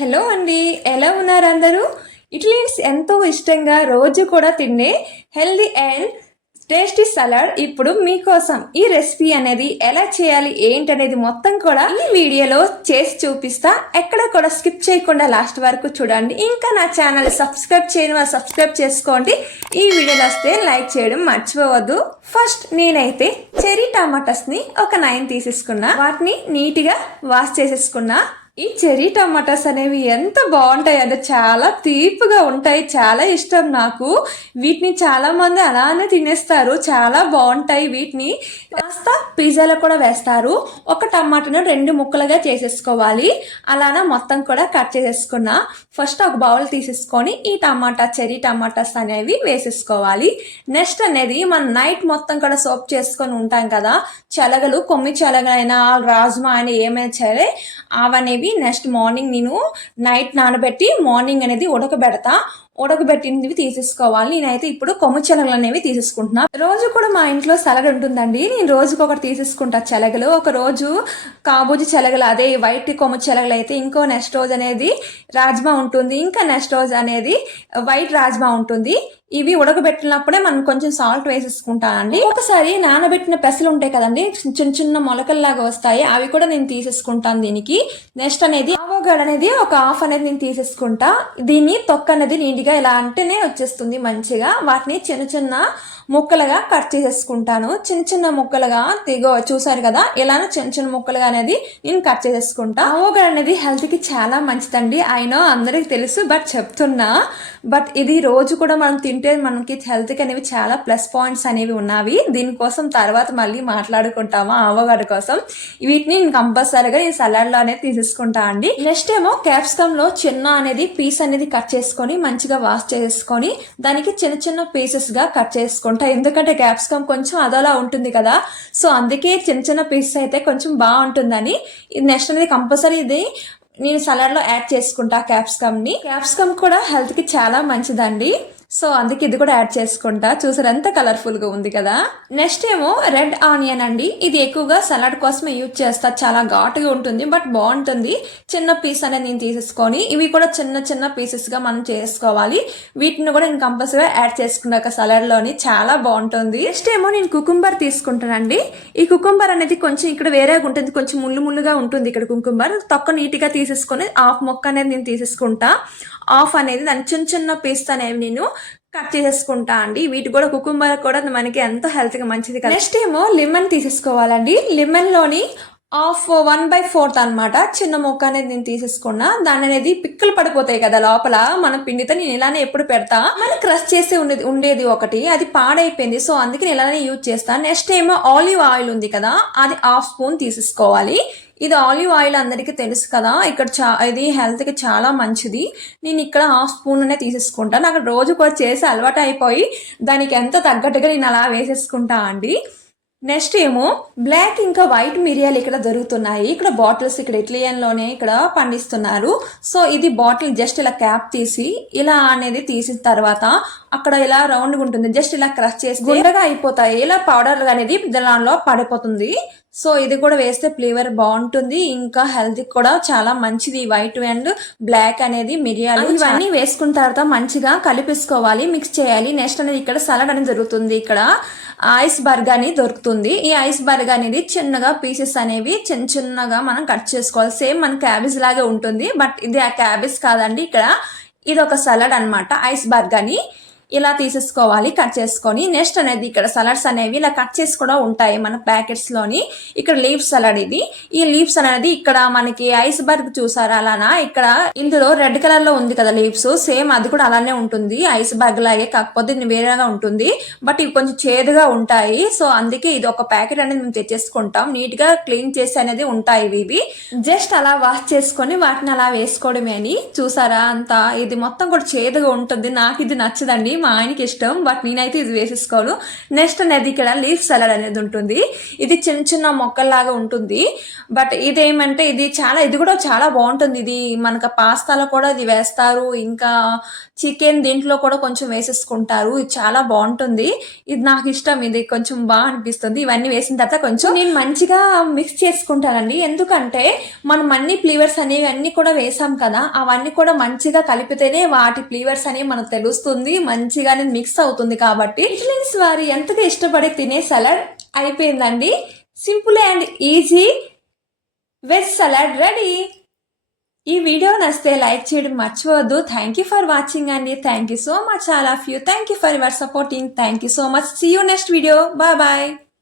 Hello అండి, ఎలా ఉన్నారు అందరూ? ఇడ్లీస్ ఎంతో ఇష్టంగా రోజు కూడా తినే హెల్దీ అండ్ టేస్టీ సలాడ్ ఇప్పుడు మీకోసం ఈ రెసిపీ అనేది ఎలా చేయాలి ఏంటనేది మొత్తం కూడా ఈ వీడియోలో చేసి చూపిస్తా. ఎక్కడ కూడా స్కిప్ చేయకుండా లాస్ట్ వరకు చూడండి. ఇంకా నా ఛానల్ సబ్స్క్రైబ్ చేయని వాళ్ళు సబ్స్క్రైబ్ చేసుకోండి. ఈ వీడియోలో వస్తే లైక్ చేయడం మర్చిపోవద్దు. ఫస్ట్ నేనైతే చెరీ టమాటాస్ ని ఒక 9 తీసేసుకున్నా. వాటిని నీట్గా వాష్ చేసేసుకున్నా. ఈ చెరీ టమాటాస్ అనేవి ఎంత బాగుంటాయి అంటే చాలా తీపిగా ఉంటాయి. చాలా ఇష్టం నాకు. వీటిని చాలా మంది అలానే తినేస్తారు. చాలా బాగుంటాయి. వీటిని కాస్త పిజ్జాలో కూడా వేస్తారు. ఒక టమాటాను 2 ముక్కలుగా చేసేసుకోవాలి. అలానే మొత్తం కూడా కట్ చేసేసుకున్నా. ఫస్ట్ ఒక బౌల్ తీసేసుకొని ఈ చెరీ టమాటాస్ అనేవి వేసేసుకోవాలి. నెక్స్ట్ అనేది మనం నైట్ మొత్తం కూడా సోప్ చేసుకొని ఉంటాం కదా, చెలగలు, కొమ్మి చెలగలైనా రాజ్మా అని ఏమైనా సరే అవనేవి నెక్స్ట్ మార్నింగ్ నేను నైట్ నానబెట్టి మార్నింగ్ అనేది ఉడకబెట్టినవి తీసేసుకోవాలి. నేనైతే ఇప్పుడు కొమ్ము చెలగలు అనేవి తీసేసుకుంటున్నా. రోజు కూడా మా ఇంట్లో సలాడ్ ఉంటుందండి. నేను రోజుకి ఒకటి తీసేసుకుంటా చెలగలు. ఒక రోజు కాబూజీ చెలగలు, అదే వైట్ కొమ్ము చెలగలు అయితే, ఇంకో నెక్స్ట్ రోజు అనేది రాజ్మా ఉంటుంది, ఇంకా నెక్స్ట్ రోజు అనేది వైట్ రాజ్మా ఉంటుంది. ఇవి ఉడకబెట్టినప్పుడే మనం కొంచెం సాల్ట్ వేసేసుకుంటానండి. ఒకసారి నానబెట్టిన పెసలు ఉంటాయి కదండి, చిన్న చిన్న మొలకల్లాగా వస్తాయి, అవి కూడా నేను తీసేసుకుంటాను దీనికి. నెక్స్ట్ అనేది ఆవోగాడ్ అనేది ఒక హాఫ్ అనేది నేను తీసేసుకుంటా. దీన్ని తొక్క అనేది నీట్గా ఇలా అంటేనే వచ్చేస్తుంది మంచిగా. వాటిని చిన్న చిన్న ముక్కలుగా కట్ చేసేసుకుంటాను. చిన్న చిన్న ముక్కలుగా చూసారు కదా, ఇలానే చిన్న చిన్న ముక్కలుగా అనేది నేను కట్ చేసేసుకుంటా. ఆవోగాడ్ అనేది హెల్త్ కి చాలా మంచిదండి. అయినో అందరికి తెలుసు, బట్ చెప్తున్నా. బట్ ఇది రోజు కూడా మనం తింటే మనకి హెల్త్ కి అనేవి చాలా ప్లస్ పాయింట్స్ అనేవి ఉన్నవి. దీనికోసం తర్వాత మళ్ళీ మాట్లాడుకుంటాము. ఆవోగాడ్ కోసం వీటిని నేను కంపల్సరీగా నేను సలాడ్ లో అనేది తీసేసుకుంటా అండి. నెక్స్ట్ ఏమో క్యాప్సికమ్ లో చిన్న అనేది పీస్ అనేది కట్ చేసుకొని మంచిగా వాష్ చేసుకొని దానికి చిన్న చిన్న పీసెస్ గా కట్ చేసుకుంటా. ఎందుకంటే క్యాప్సికమ్ కొంచెం అదోలా ఉంటుంది కదా, సో అందుకే చిన్న చిన్న పీసెస్ అయితే కొంచెం బాగుంటుందని. నెక్స్ట్ అనేది కంపల్సరీ ఇది నేను సలాడ్ లో యాడ్ చేసుకుంటా. క్యాప్సికమ్ కూడా హెల్త్ కి చాలా మంచిదండి. సో అందుకే ఇది కూడా యాడ్ చేసుకుంటా. చూసారు ఎంత కలర్ఫుల్ గా ఉంది కదా. నెక్స్ట్ ఏమో రెడ్ ఆనియన్ అండి. ఇది ఎక్కువగా సలాడ్ కోసమే యూజ్ చేస్తా. చాలా ఘాటుగా ఉంటుంది, బట్ బాగుంటుంది. చిన్న పీస్ అనేది నేను తీసేసుకొని ఇవి కూడా చిన్న చిన్న పీసెస్ గా మనం చేసుకోవాలి. వీటిని కూడా నేను కంపల్సరీగా యాడ్ చేసుకున్నాక సలాడ్ లోని చాలా బాగుంటుంది. నెక్స్ట్ ఏమో నేను కుకుంబర్ తీసుకుంటానండి. ఈ కుకుంబర్ అనేది కొంచెం ఇక్కడ వేరేగా ఉంటుంది, కొంచెం ముళ్ళుగా ఉంటుంది. ఇక్కడ కుకుంబర్ తొక్క నీట్ గా తీసేసుకొని హాఫ్ మొక్క అనేది నేను తీసేసుకుంటా. ఆఫ్ అనేది దాని చిన్న చిన్న పీస్ అనేవి నేను కట్ చేసేసుకుంటా అండి. వీటి కూడా కుకుంబర్ కూడా మనకి ఎంతో హెల్త్ గా మంచిది కదా. నెక్స్ట్ ఏమో లెమన్ తీసేసుకోవాలండి. లెమన్ లోని 1/4 అనమాట చిన్న మొక్క అనేది నేను తీసేసుకున్నా. దాని అనేది పిక్కలు పడిపోతాయి కదా లోపల మన పిండితో. నేను ఇలానే ఎప్పుడు పెడతా. మనం క్రష్ చేసి ఉండేది ఒకటి, అది పాడైపోయింది, సో అందుకే నేను ఇలానే యూజ్ చేస్తాను. నెక్స్ట్ ఏమో ఆలివ్ ఆయిల్ ఉంది కదా, అది 1/2 స్పూన్ తీసేసుకోవాలి. ఇది ఆలివ్ ఆయిల్ అందరికీ తెలుసు కదా, ఇక్కడ ఇది హెల్త్ కి చాలా మంచిది. నేను ఇక్కడ 1/2 స్పూన్ అనే తీసేసుకుంటా. నాకు రోజు కూడా చేసి అలవాటు అయిపోయి దానికి ఎంత తగ్గట్టుగా నేను అలా వేసేసుకుంటా అండి. నెక్స్ట్ ఏమో బ్లాక్ ఇంకా వైట్ మిరియాలు ఇక్కడ దొరుకుతున్నాయి. ఇక్కడ బాటిల్స్ ఇక్కడ ఇటాలియన్లోనే ఇక్కడ పండిస్తున్నారు. సో ఇది బాటిల్ జస్ట్ ఇలా క్యాప్ తీసి ఇలా అనేది తీసిన తర్వాత అక్కడ ఇలా రౌండ్గా ఉంటుంది, జస్ట్ ఇలా క్రష్ చేసి గుండగా అయిపోతాయి. ఇలా పౌడర్ అనేది దానిలో పడిపోతుంది. సో ఇది కూడా వేస్తే ఫ్లేవర్ బాగుంటుంది, ఇంకా హెల్త్ కూడా చాలా మంచిది. వైట్ అండ్ బ్లాక్ అనేది మిరియాలు ఇవన్నీ వేసుకున్న తర్వాత మంచిగా కలిపేసుకోవాలి, మిక్స్ చేయాలి. నెక్స్ట్ అనేది ఇక్కడ సలాడ్ అనేది దొరుకుతుంది. ఇక్కడ ఐస్ బర్గ్ అని దొరుకుతుంది. ఈ ఐస్ బర్గ్ అనేది చిన్నగా పీసెస్ అనేవి చిన్న చిన్నగా మనం కట్ చేసుకోవాలి. సేమ్ మన క్యాబేజ్ లాగే ఉంటుంది, బట్ ఇది ఆ క్యాబేజ్ కాదండి. ఇక్కడ ఇది ఒక సలాడ్ అనమాట. ఐస్ బర్గ్ అని ఇలా తీసేసుకోవాలి కట్ చేసుకొని. నెక్స్ట్ అనేది ఇక్కడ సలాడ్స్ అనేవి ఇలా కట్ చేసి కూడా ఉంటాయి మన ప్యాకెట్స్ లోని. ఇక్కడ లీఫ్ సలాడ్ ఇది. ఈ లీవ్స్ అనేది ఇక్కడ మనకి ఐస్ బర్గ్ చూసారా అలానా, ఇక్కడ ఇందులో రెడ్ కలర్ లో ఉంది కదా లీవ్స్, సేమ్ అది కూడా అలానే ఉంటుంది ఐస్ బర్గ్ లాగే, కాకపోతే ఇది వేరేగా ఉంటుంది. బట్ ఇవి కొంచెం చేదుగా ఉంటాయి. సో అందుకే ఇది ఒక ప్యాకెట్ అనేది మేము తెచ్చేసుకుంటాం. నీట్ గా క్లీన్ చేసి అనేది ఉంటాయి ఇవి. జస్ట్ అలా వాష్ చేసుకొని వాటిని అలా వేసుకోవడమే అని. చూసారా అంతా ఇది మొత్తం కూడా చేదుగా ఉంటుంది. నాకు ఇది నచ్చదండి, మా ఆయనకి ఇష్టం, బట్ నేనైతే ఇది వేసేసుకోను. నెక్స్ట్ అనేది ఇక్కడ లీఫ్ సలాడ్ అనేది ఉంటుంది. ఇది చిన్న చిన్న మొక్కల్లాగా ఉంటుంది. బట్ ఇదేమంటే ఇది కూడా చాలా బాగుంటుంది. ఇది మనకు పాస్తాలో కూడా ఇది వేస్తారు, ఇంకా చికెన్ దీంట్లో కూడా కొంచెం వేసేసుకుంటారు. ఇది చాలా బాగుంటుంది. ఇది నాకు ఇష్టం, ఇది కొంచెం బాగా అనిపిస్తుంది. ఇవన్నీ వేసిన తర్వాత కొంచెం నేను మంచిగా మిక్స్ చేసుకుంటానండి. ఎందుకంటే మనం అన్ని ఫ్లేవర్స్ అనేవి అన్ని కూడా వేసాం కదా, అవన్నీ కూడా మంచిగా కలిపితేనే వాటి ఫ్లేవర్స్ అనేవి మనకు తెలుస్తుంది, మంచిగానే మిక్స్ అవుతుంది. కాబట్టి ఇటాలియన్స్ వారు ఎంతగా ఇష్టపడి తినే సలాడ్ అయిపోయిందండి. Simple and easy veg salad ready. ఈ వీడియో నచ్చితే లైక్ చేయడం మర్చిపోవద్దు. థ్యాంక్ యూ ఫర్ వాచింగ్ అండి. Thank you so much all of you. Thank you for your supporting. Thank you so much. See you next video. Bye bye.